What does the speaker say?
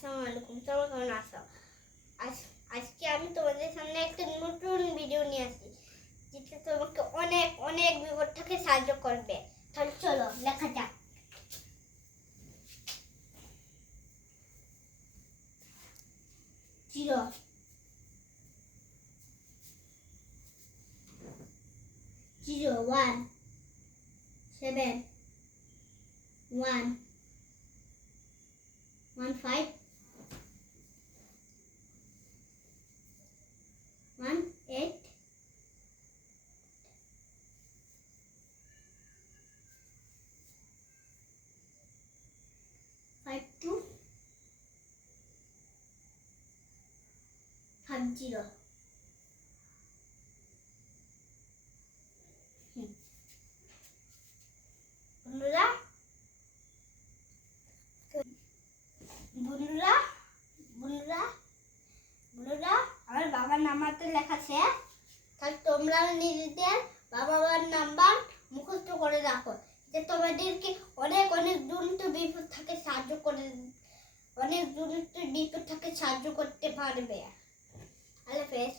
আসসালামু আলাইকুম, তোমরা কেমন আছো? আজকে আমি তোমাদের সামনে একটা নতুন ভিডিও নিয়ে আসি, যেটা তোমাকে অনেক অনেক বিপদ থেকে সাহায্য করবে। তাহলে চলো দেখা যাক। জিরো, 1 7 1 1 5 1 8 5 2 5 0। বন্ধুরা বন্ধুরা বন্ধুরা বন্ধুরা আমার বাবার নাম্বার তো লেখা আছে, তাহলে তোমরা নিজেদের বাবার নাম্বার মুখস্থ করে রাখো, যে তোমাদেরকে অনেক অনেক দুর্নীতি বিপদ থেকে সাহায্য করে, অনেক দুর্নীতি বিপদ থেকে সাহায্য করতে পারবে। আল্লাহ হাফেজ।